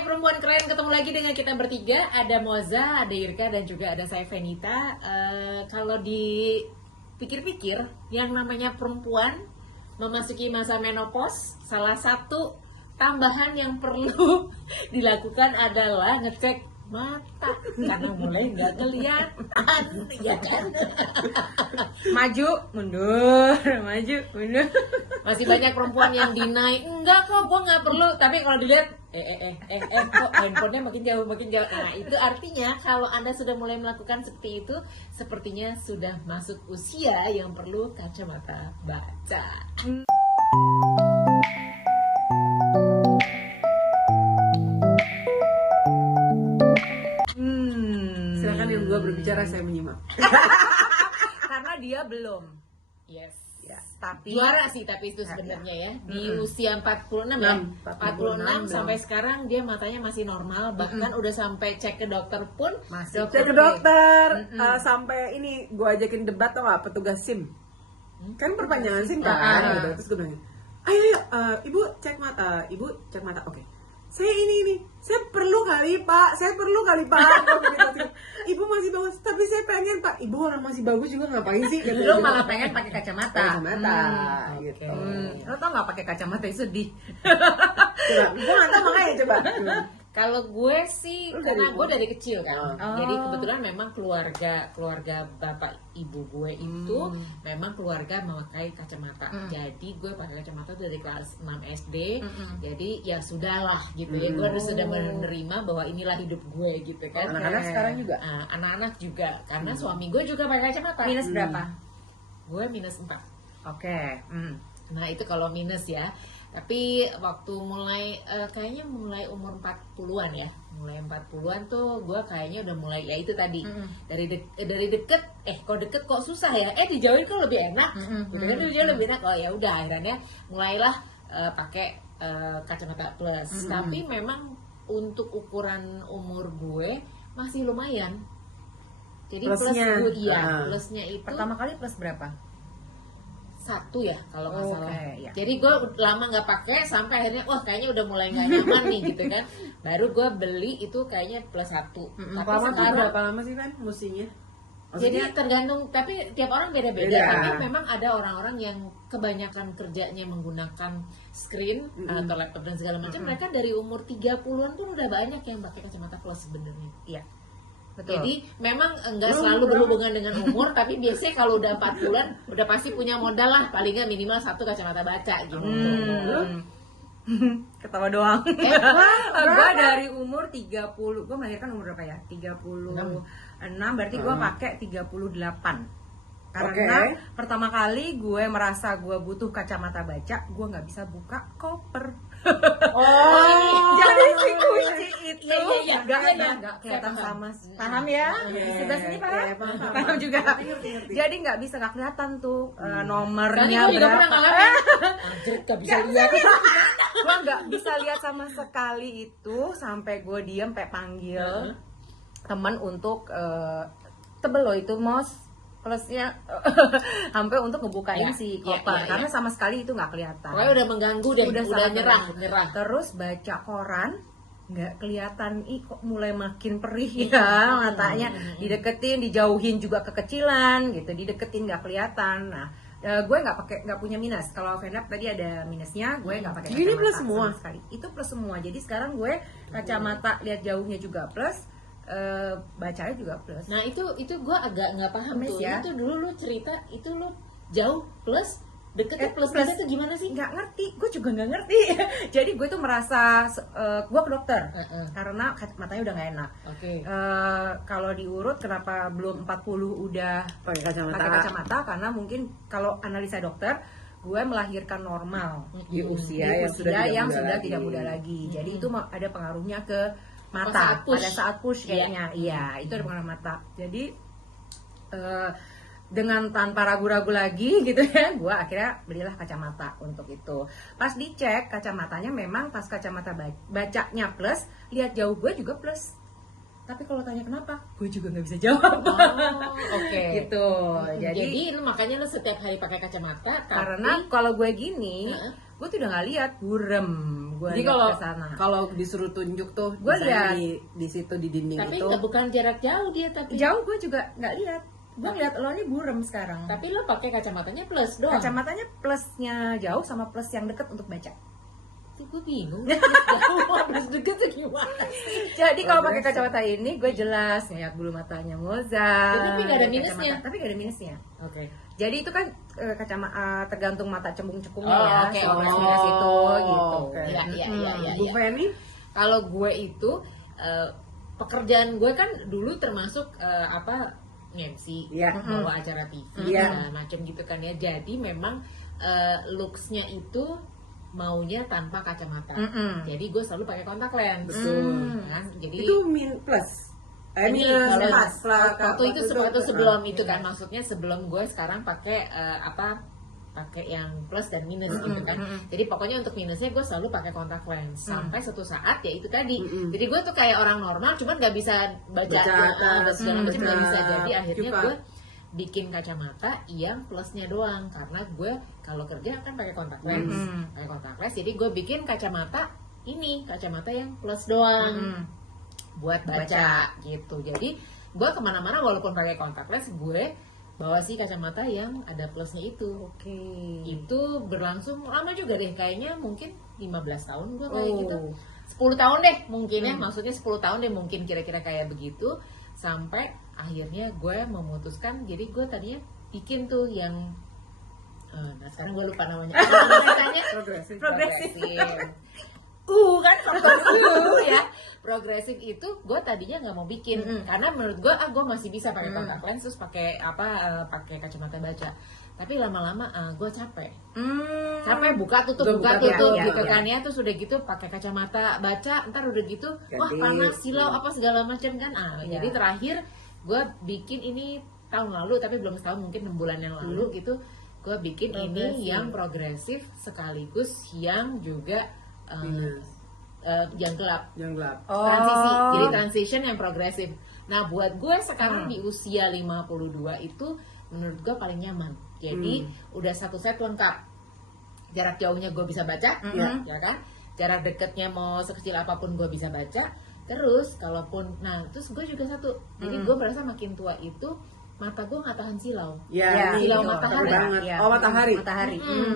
Hai perempuan keren, ketemu lagi dengan kita bertiga. Ada Moza, ada Irka, dan juga ada saya Venita. Kalau dipikir-pikir, yang namanya perempuan memasuki masa menopause, salah satu tambahan yang perlu dilakukan adalah ngecek mata karena mulai nggak kelihatan, ya kan? Maju mundur, maju mundur. Masih banyak perempuan yang deny, enggak kok, gue nggak perlu. Tapi kalau dilihat, kok handphonenya makin jauh. Nah, itu artinya kalau Anda sudah mulai melakukan seperti itu, sepertinya sudah masuk usia yang perlu kacamata baca. Silakan yang dua berbicara, saya menyimak. Karena dia belum. Yes. Ya, tapi Juara sih tapi itu sebenarnya ya. Di usia 46 ya. 46 sampai sekarang dia matanya masih normal, bahkan udah sampai cek ke dokter pun masih Cek ke dokter, sampai ini gue ajakin debat tau gak, petugas SIM. Kan perpanjangan SIM kan, gitu. Terus gue bilang, ayo, ibu cek mata, oke. Saya ini, saya perlu kali pak. Gitu. Ibu masih bagus, tapi saya pengen pak. Ibu orang masih bagus juga ngapain sih? lu malah pengen pakai kacamata. Gitu. Lo tau nggak pakai kacamata itu sedih. Coba, gue nggak tahu makanya coba. kalau gue sih karena gue dari kecil kan. Oh. Jadi kebetulan memang keluarga bapak ibu gue itu memang keluarga memakai kacamata. Jadi gue pakai kacamata dari kelas 6 SD. Jadi ya sudahlah gitu ya. Gue sudah menerima bahwa inilah hidup gue gitu kan. Anak-anak sekarang juga. Anak-anak juga karena suami gue juga pakai kacamata. Minus berapa? Gue minus 4. Oke. Nah itu kalau minus ya. Tapi waktu mulai kayaknya mulai umur 40-an ya. Mulai 40-an tuh gue kayaknya udah mulai ya itu tadi. Dari deket kok deket kok susah ya. Dijauhin kok lebih enak. Gitu kan dijauhin lebih enak. Oh ya udah akhirnya mulailah pakai kacamata plus. Tapi memang untuk ukuran umur gue masih lumayan. Jadi Plusnya. plusnya itu Pertama kali plus berapa? 1 ya kalau nggak salah. Iya. Jadi gue lama nggak pakai sampai akhirnya kayaknya udah mulai nggak nyaman nih gitu kan. Baru gue beli itu kayaknya plus 1. Tapi Berapa lama sih kan musinya? jadi tergantung, tapi tiap orang beda-beda. Tapi memang ada orang-orang yang kebanyakan kerjanya menggunakan screen atau laptop dan segala macam. Mereka dari umur 30-an pun udah banyak yang pakai kacamata plus sebenarnya. Iya. Betul. Jadi memang enggak selalu berhubungan dengan umur, tapi biasanya kalau udah 40-an udah pasti punya modal lah, paling nggak minimal 1 kacamata baca gitu. Ketawa doang. Gue dari umur 30, gue melahirkan umur berapa ya? 36, berarti gue pakai 38. Karena pertama kali gue merasa gue butuh kacamata baca, gue nggak bisa buka koper. Jadi si kunci itu nggak kelihatan sama. Paham ya? Sebelah sini paham juga. Jadi nggak kelihatan tuh nomornya berapa. Gak bisa lihat. Gue nggak bisa lihat sama sekali itu sampai gue diem sampai panggil teman untuk tebel loh itu mos plusnya sampai untuk ngebukain si koper karena sama sekali itu nggak kelihatan. Pokoknya udah mengganggu dan udah nyerah. Terus baca koran nggak kelihatan, kok mulai makin perih ya matanya. Dideketin, dijauhin juga kekecilan gitu, dideketin nggak kelihatan. Nah gue nggak punya minus. Kalau Venap tadi ada minusnya, gue nggak pakai kacamata. Ini plus semua sama sekali. Itu plus semua. Jadi sekarang gue kacamata lihat jauhnya juga plus, bacanya juga plus. Nah itu gue agak nggak paham tuh. Ya? Itu dulu lu cerita itu lu jauh plus deketnya plus itu gimana sih? Nggak ngerti, gue juga nggak ngerti. Jadi gue tuh merasa gue ke dokter karena matanya udah nggak enak. Kalau diurut kenapa belum 40 udah pakai kacamata? Karena mungkin kalau analisa dokter gue melahirkan normal di usia yang sudah tidak muda lagi. Jadi itu ada pengaruhnya ke mata pada saat push kayaknya. Iya, itu ada pengaruh mata. Jadi dengan tanpa ragu-ragu lagi gitu ya, gue akhirnya belilah kacamata untuk itu. Pas dicek kacamatanya memang pas kacamata bacanya plus, lihat jauh gue juga plus. Tapi kalau tanya kenapa, gue juga nggak bisa jawab. Gitu. Jadi lu makanya lu setiap hari pakai kacamata. Karena kalau gue gini, gue tuh udah nggak lihat, burem. gue Jadi lihat ke sana. kalau disuruh tunjuk tuh, Gua misalnya lihat. di situ di dinding Tapi itu. nggak, bukan jarak jauh dia, tapi Jauh gue juga nggak lihat. Gue ngeliat lo ini burem sekarang. tapi lo pakai kacamatanya plus doang. Kacamatanya plusnya jauh sama plus yang deket untuk baca. Gue bingung. Jauh plus deket tuh gimana? Jadi kalau pakai kacamata ini gue jelas ngeliat bulu matanya Moza. Tapi nggak ada Kacamata- minusnya. Tapi nggak ada minusnya. Oke. Jadi itu kan kacamata tergantung mata cembung-cekungnya Oh, ya. oke, Plus oke. minus itu gitu. Oke. Iya, iya, iya, iya. Bu Feni, Kalau gue itu pekerjaan gue kan dulu termasuk MC, Iya. bawa acara TV, Iya. segala macam gitu kan ya. Jadi memang looks-nya itu maunya tanpa kacamata. Jadi gue selalu pakai kontak lens. Betul. Kan? Jadi itu plus. ini Minus kalau pas waktu itu sebelum itu kan, maksudnya sebelum gue sekarang pakai pakai yang plus dan minus gitu kan. Jadi pokoknya untuk minusnya gue selalu pakai kontak lens sampai suatu saat ya itu tadi. Jadi gue tuh kayak orang normal, cuman nggak bisa baca segala macam, nggak bisa. Jadi akhirnya Juga. gue bikin kacamata yang plusnya doang, karena gue kalau kerja kan pakai kontak lens, pakai kontak lens. Jadi gue bikin kacamata yang plus doang buat baca gitu. Jadi gue kemana-mana walaupun pakai kontak lens, gue bawa sih kacamata yang ada plusnya itu. Oke. Itu berlangsung lama juga deh, kayaknya mungkin 15 tahun gue kayak Oh. gitu. 10 tahun deh mungkin ya, maksudnya 10 tahun deh mungkin kira-kira kayak begitu. Sampai akhirnya gue memutuskan, jadi gue tadinya bikin tuh yang nah sekarang gue lupa namanya. Namanya Progresif. kan faktor ya. Progresif itu gue tadinya nggak mau bikin karena menurut gue gue masih bisa pakai kontak lens terus pakai pakai kacamata baca. Tapi lama-lama gue capek buka tutup ya, gitu ya. kan ya. Terus udah gitu pakai kacamata baca, ntar udah gitu wah Jadi, panas silau apa segala macam kan. Ya. Jadi terakhir gue bikin ini tahun lalu, tapi belum setahun, mungkin 6 bulan yang lalu gitu. Gue bikin ini yang progresif sekaligus yang juga yang gelap. Yang gelap. Transisi, jadi transition yang progresif. Nah buat gue sekarang di usia 52 itu menurut gue paling nyaman. Jadi udah satu set lengkap. Jarak jauhnya gue bisa baca, ya kan? Jarak dekatnya mau sekecil apapun gue bisa baca. Terus kalaupun, terus gue juga satu. Jadi gue merasa makin tua itu mata gue nggak tahan silau. Ya, silau itu matahari. banget. Ya. Oh, matahari.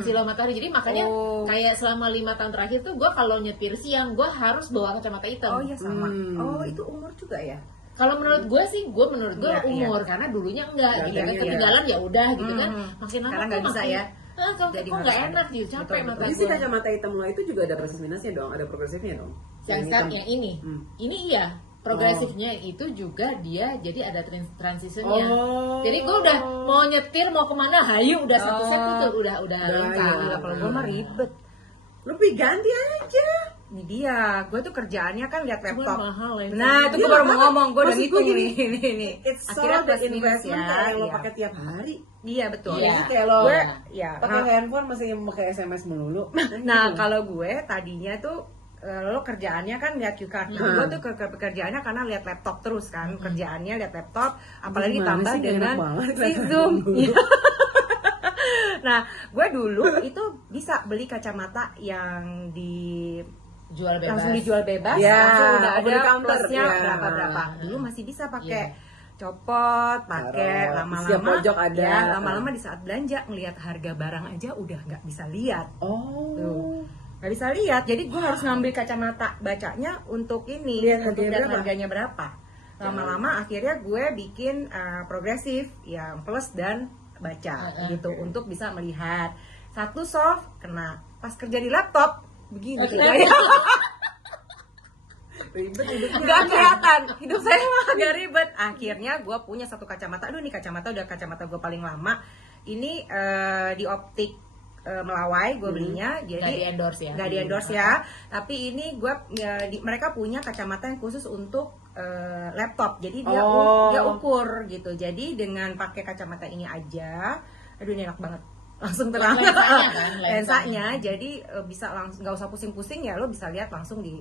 Silau matahari. Jadi makanya kayak selama 5 tahun terakhir tuh gue kalau nyetir siang gue harus bawa kacamata hitam. Oh iya sama. Oh itu umur juga ya? Kalau menurut gue sih, menurut gue Iya, umur karena dulunya enggak, Ya, gitu kan iya. ketinggalan ya udah gitu kan. Makin lama Sekarang kok nggak bisa makin, ya. Kok Jadi kok harus nggak ada. enak gitu, capek Betul, mata Jadi si gue. kacamata hitam lo itu juga ada plus minusnya dong, ada progresifnya dong. Yang sekarang yang ini iya. Progresifnya Oh. itu juga dia jadi ada transitionnya. Oh. Jadi gue udah mau nyetir mau kemana, hayu udah satu set itu udah lengkap. iya. Kalau gue mah ribet. Lebih ganti aja. Ini dia, gue tuh kerjaannya kan lihat Cuma laptop. mahal ya. Nah, itu gue Iya, baru mau ngomong, gue udah maksud ngitung gue nih. It's so Akhirnya the plus minus investment ya. kayak lo Iya. pakai tiap hari. Iya betul. Iya. Jadi kayak lo Gue, ya. pakai handphone masih pakai SMS melulu. Nah, kalau gue tadinya tuh lo kerjaannya kan lihat cue card. Nah, gue tuh kerjaannya karena lihat laptop terus kan. Kerjaannya lihat laptop, apalagi Gimana tambah sih, gak dengan enak banget si kelihatan Zoom. dulu. Iya. Nah, gue dulu itu bisa beli kacamata yang Jual bebas. langsung dijual bebas, Ya, langsung udah over the ada counter, plusnya ya. berapa. Dulu masih bisa pakai Iya. copot, pakai Taruh, lama-lama. setiap pojok ada. Ya, lama-lama di saat belanja ngelihat harga barang aja udah nggak bisa lihat. Oh. Tuh. Nggak bisa lihat, jadi gue harus ngambil kacamata bacanya untuk ini, Lihat untuk harganya lihat berapa? harganya berapa. Lama-lama akhirnya gue bikin progresif yang plus dan baca gitu untuk bisa melihat. Satu soft kena, pas kerja di laptop begini. Ribet hidup. Nggak kelihatan, hidup saya mah agak ribet. Akhirnya gue punya satu kacamata. Aduh, nih kacamata udah kacamata gue paling lama. Ini di optik Melawai gue belinya, jadi Nggak di-endorse ya. nggak di-endorse ya. Tapi ini gue mereka punya kacamata yang khusus untuk laptop, jadi dia dia ukur gitu. Jadi dengan pakai kacamata ini aja, aduh ini enak banget. langsung terang. Lensanya kan, Lensanya, jadi bisa langsung, nggak usah pusing-pusing ya, lo bisa lihat langsung di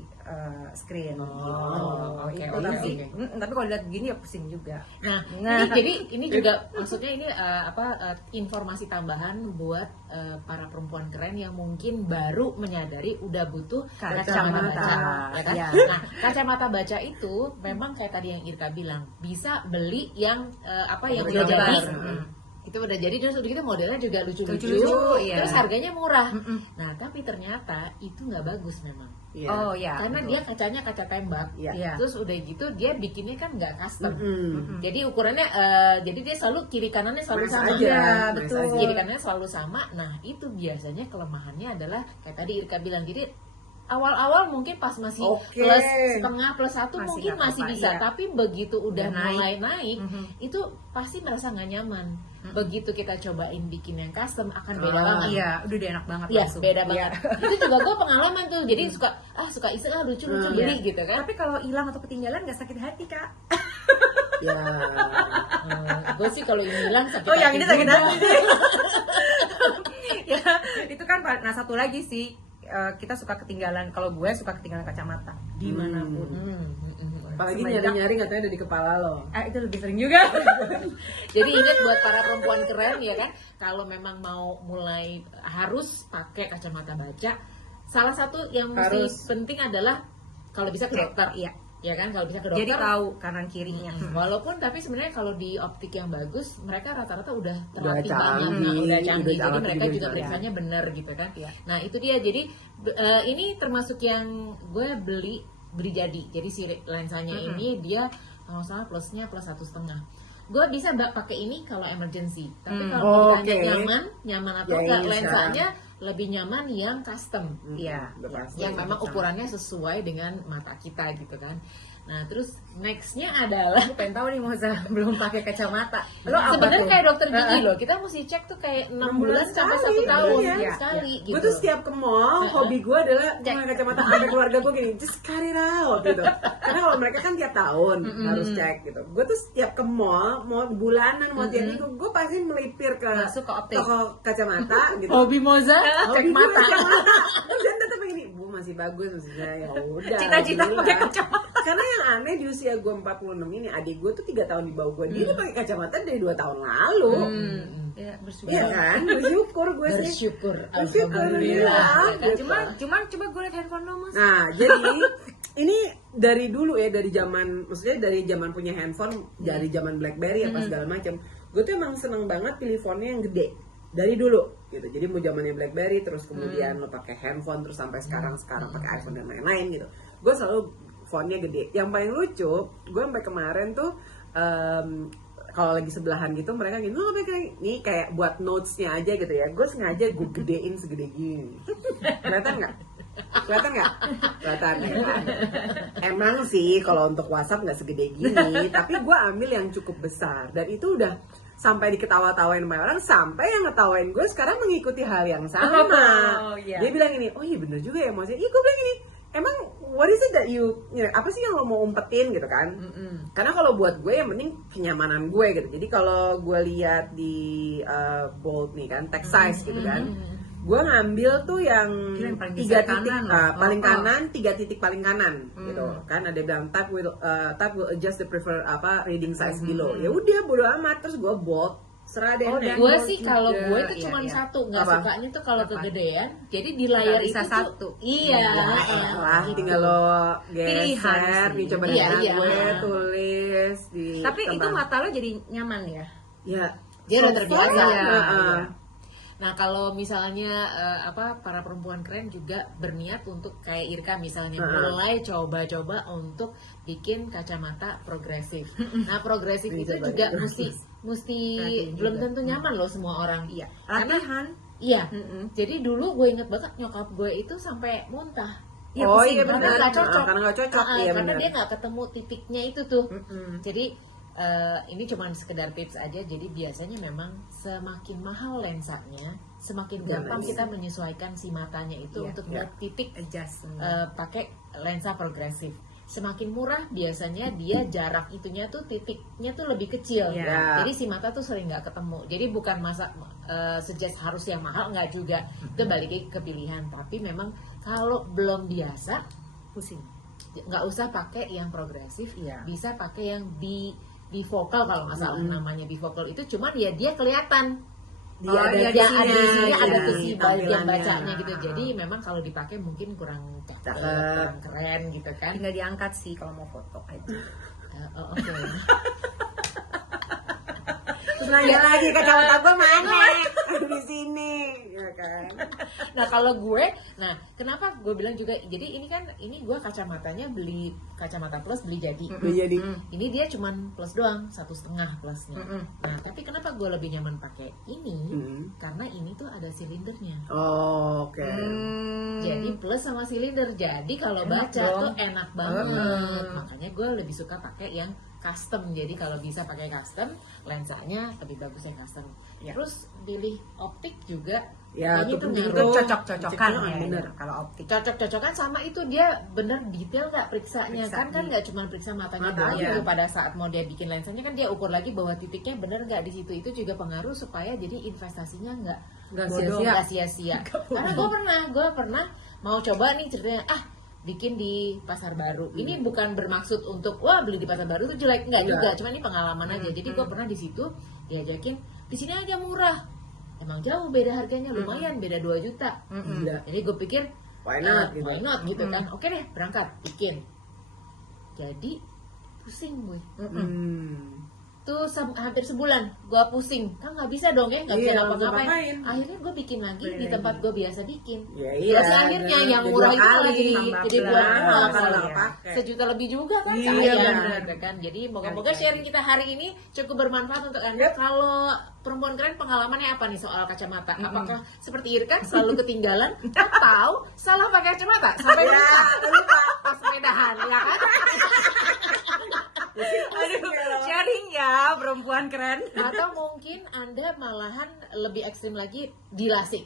screen. oke, Itu oke, easy. oke. Tapi kalau dilihat begini ya pusing juga. Nah, Nah. ini juga maksudnya ini informasi tambahan buat para perempuan keren yang mungkin baru menyadari udah butuh kacamata Kacamata. baca, ya kan? Ya. Nah, kacamata baca itu memang kayak tadi yang Irka bilang, bisa beli yang yang udah Udah jadi. jelas. Itu udah jadi, terus udah gitu modelnya juga lucu-lucu, Lucu-lucu, iya. terus harganya murah. Nah, tapi ternyata itu nggak bagus memang. Iya. Oh ya. Karena dia kacanya kaca tembak, Iya. terus udah gitu dia bikinnya kan nggak custom. Mm-mm. Jadi ukurannya, jadi dia selalu kiri kanannya selalu Nice sama. aja, Iya, nice betul. aja. Kiri kanannya selalu sama. Nah itu biasanya kelemahannya adalah kayak tadi Irka bilang. Jadi awal-awal mungkin pas masih Oke. plus setengah plus satu Masih mungkin nggak masih apa-apa, bisa. iya. Tapi begitu udah Udah mulai naik, Mhm. itu pasti merasa nggak nyaman. Begitu kita cobain bikin yang custom akan beda banget. Iya, udah enak banget Iya, langsung. beda banget. Itu juga gue pengalaman tuh. Jadi suka iseng lucu-lucu beli gitu kan. Tapi kalau hilang atau ketinggalan nggak sakit hati, Kak. Ya. Gue sih kalau ini hilang sakit Oh, yang hati ini sakit juga. hati. Ya, itu kan satu lagi sih, kita suka ketinggalan. Kalau gue suka ketinggalan kacamata dimanapun. Apalagi Semenjak- nyari-nyari katanya ada di kepala lo. Itu lebih sering juga. Jadi ingat buat para perempuan keren ya kan, kalau memang mau mulai harus pakai kacamata baca, salah satu yang mesti Harus. penting adalah kalau bisa ke dokter. Iya. Ya kan, kalau bisa ke dokter. Jadi tahu kanan kirinya. Walaupun tapi sebenarnya kalau di optik yang bagus, mereka rata-rata udah terlatih Udah banget, canggih, udah canggih. udah Jadi alatnya mereka juga juga canggih. periksanya bener gitu kan. Iya. Nah itu dia. Jadi ini termasuk yang gue beli jadi. Jadi si lensanya ini dia kalau nggak salah plusnya plus 1,5. Gue bisa pakai ini kalau emergency. Tapi kalau Oke. ditanya nyaman atau Ya, enggak, iya. lensanya lebih nyaman yang custom. Iya, Udah pasti. Yang memang ukurannya sesuai dengan mata kita gitu kan. Nah terus nextnya adalah Pengen tahu nih Moza belum pakai kacamata. Lo apa sebenarnya tuh? kayak dokter gigi loh, kita mesti cek tuh kayak 6 bulan sampai 1 sekali, tahun iya. sekali gitu. Gue tuh setiap ke mall, hobi gue adalah pakai kacamata. Sampai keluarga gue gini, just cut it out gitu. Karena kalau mereka kan tiap tahun harus cek gitu. Gue tuh setiap ke mall, mau bulanan, mau tiap minggu, gue pasti melipir ke Masuk ke optik. toko kacamata gitu. Hobi Moza Hobi cek gue mata. kacamata. Dan tetap begini, bu masih bagus maksudnya ya udah. Cita-cita belilah. pakai kacamata. Karena yang aneh di usia gue 46 ini, adik gue tuh 3 tahun di bawah gue, dia udah pakai kacamata dari 2 tahun lalu. Ya, bersyukur. Iya kan, bersyukur gue sih. Bersyukur, Bersyukur, alhamdulillah. alhamdulillah. Cuman coba gue liat handphone lo, Mas. Nah, jadi ini dari dulu ya, dari zaman, maksudnya dari zaman punya handphone, dari zaman BlackBerry apa segala macam. Gue tuh emang seneng banget pilih phone-nya yang gede dari dulu gitu. Jadi mau zamannya BlackBerry, terus kemudian lo pakai handphone, terus sampai sekarang pakai iPhone dan lain-lain gitu. Gue selalu phone-nya gede. Yang paling lucu, gue sampai kemarin tuh kalau lagi sebelahan gitu mereka gini, lo pakai ini kayak buat notes-nya aja gitu ya. Gue sengaja gue gedein segede gini. Kelihatan nggak? Kelihatan nggak? Kelihatan ya. Emang sih kalau untuk WhatsApp nggak segede gini, tapi gue ambil yang cukup besar dan itu udah sampai diketawa-tawain sama orang, sampai yang ngetawain gue sekarang mengikuti hal yang sama. Oh, iya. Dia bilang ini, oh iya bener juga ya maksudnya. Iya gue bilang gini, emang what is it that you know, apa sih yang lo mau umpetin gitu kan? Karena kalau buat gue yang penting kenyamanan gue gitu. Jadi kalau gue lihat di Bold nih kan, text size gitu kan, gue ngambil tuh yang Yang paling 3 besar titik kanan loh. paling Oh. kanan, 3 titik paling kanan gitu kan. Ada bilang tab will adjust the prefer reading size below. Ya udah bodo amat, terus gue bold. Serah deh. dan Gue bold sih kalau juga, gue tuh iya, cuma iya. satu, nggak Apa? sukanya tuh kalau Apa? kegedean. Jadi di layar Nggak bisa itu satu. tuh, iya. lah tinggal lo Pilihan geser sih. nih, coba Iya, dengan iya. gue tulis di Tapi itu tempat. mata lo jadi nyaman ya? Ya Dia udah so terbiasa. far, Iya, iya. Nah kalau misalnya para perempuan keren juga berniat untuk kayak Irka misalnya mulai coba-coba untuk bikin kacamata progresif. Nah progresif Ini itu coba juga deh. mesti Perhatiin belum juga. tentu nyaman loh semua orang. Iya. Karena Latihan. iya. Mm-mm. Jadi dulu gue inget banget nyokap gue itu sampai muntah. Ya, Oh pusing. iya Karena benar. nggak cocok. Karena nggak cocok. Iya Karena benar. dia nggak ketemu titiknya itu tuh. Mm-mm. Jadi ini cuma sekedar tips aja. Jadi biasanya memang semakin mahal lensanya, semakin gampang Nice. kita menyesuaikan si matanya itu Iya, untuk iya. buat titik Adjust. pakai lensa progresif. semakin murah biasanya dia jarak itunya tuh titiknya tuh lebih kecil. Iya. Jadi si mata tuh sering nggak ketemu. Jadi bukan suggest harus yang mahal, nggak juga. Itu balik lagi ke pilihan. Tapi memang kalau belum biasa, Pusing. nggak usah pakai yang progresif. Iya. Bisa pakai yang bifocal kalau nggak salah namanya. Bifocal itu cuman ya dia kelihatan. Dia ada Dia di ada di sini, sini, ada ya, ke si bagian tampilannya. bacanya gitu. Jadi memang kalau dipakai mungkin kurang cakep, kurang keren gitu kan. Tinggal diangkat sih kalau mau foto aja. Oke. Terus nanya lagi kacamata gue mana? Di sini, ya kan? Nah kalau gue, nah kenapa gue bilang juga, jadi ini gue kacamatanya beli kacamata plus beli jadi. Jadi Ini dia cuman plus doang, 1,5 plusnya. Nah tapi kenapa gue lebih nyaman pakai ini? Karena ini tuh ada silindernya. oh, oke. Jadi plus sama silinder. Jadi kalau Enak baca dong. tuh enak banget. Makanya gue lebih suka pakai yang custom. Jadi kalau bisa pakai custom, lensanya lebih bagus yang custom. Ya. Terus pilih optik juga. Ya, kayaknya itu tuh penting. Itu ngaruh. cocok-cocokan Cocok-cocokan, ya, bener. kalau optik. Cocok-cocokan sama itu dia bener detail nggak periksanya. Periksa, Kan nggak cuma periksa matanya Mata doang aja. gitu. Pada saat mau dia bikin lensanya kan dia ukur lagi bahwa titiknya bener nggak di situ. Itu juga pengaruh supaya jadi investasinya nggak Nggak bodoh, sia-sia. nggak sia-sia. Karena gue pernah mau coba nih ceritanya, bikin di Pasar Baru. Ini bukan bermaksud untuk wah beli di Pasar Baru itu jelek, enggak juga. Cuma ini pengalaman aja. Jadi gue pernah di situ diajakin di sini aja murah. Emang jauh beda harganya, lumayan beda 2 juta. Gila. Jadi gue pikir Why not, gitu. why not gitu kan. Oke deh, berangkat bikin. Jadi pusing gue. Tuh hampir sebulan gue pusing, kan nggak bisa dong ya, nggak bisa Iya, ngapa-ngapain. ngapain. Akhirnya gue bikin lagi di tempat gue biasa bikin. Ya, iya, Terus akhirnya dan yang jadi murah 2 itu malah kali. jadi buat Tambah mahal plus, kalau iya. pakai. sejuta lebih juga kan Iya, sayang benar. gitu kan. Jadi moga-moga sharing kita hari ini cukup bermanfaat untuk Anda. Kalau perempuan keren pengalamannya apa nih soal kacamata? Apakah seperti Irka selalu ketinggalan atau salah pakai kacamata sampai lupa pas sepedahan ya kan? Aduh, sharing ya perempuan keren. Atau mungkin Anda malahan lebih ekstrim lagi di lasik.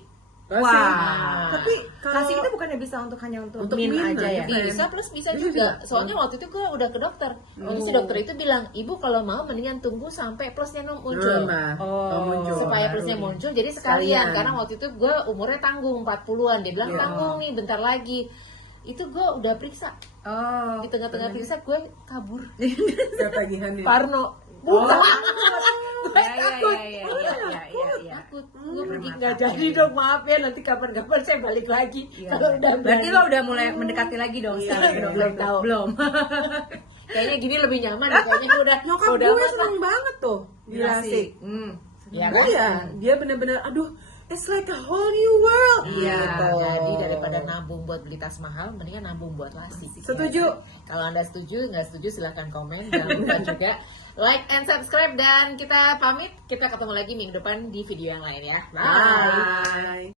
Wah. Tapi kalau Kasih itu bukannya bisa hanya untuk Untuk min min aja ya? aja. Bisa plus bisa Bisa juga. juga. Soalnya waktu itu gue udah ke dokter. Jadi si dokter itu bilang, ibu kalau mau mendingan tunggu sampai plusnya muncul. Oh, Supaya baru plusnya nih. muncul, jadi sekalian. Karena waktu itu gue umurnya tanggung 40-an. Dia bilang tanggung nih bentar lagi. Itu gue udah periksa. Oh. Di tengah-tengah periksa gue kabur. ketagihannya. Parno. Oh, Ya. Takut. Gue pergi nggak jadi dong, maaf ya, nanti kapan-kapan saya balik lagi. Iya. Kalau udah Berarti berani. lo udah mulai mendekati lagi dong Iya, sekarang ya? belum tahu. Belum. Kayaknya gini lebih nyaman deh, kayaknya udah Nyokap udah gue amat lah. seneng banget tuh di lasik. Ya, Oh kan? ya, dia bener-bener aduh, it's like a whole new world. Iya, gitu. Jadi daripada nabung buat beli tas mahal, mendingan nabung buat lasik. Setuju. Kalau Anda setuju, nggak setuju silahkan komen. Jangan lupa juga like and subscribe. Dan kita pamit, kita ketemu lagi minggu depan di video yang lain ya. Bye. Bye.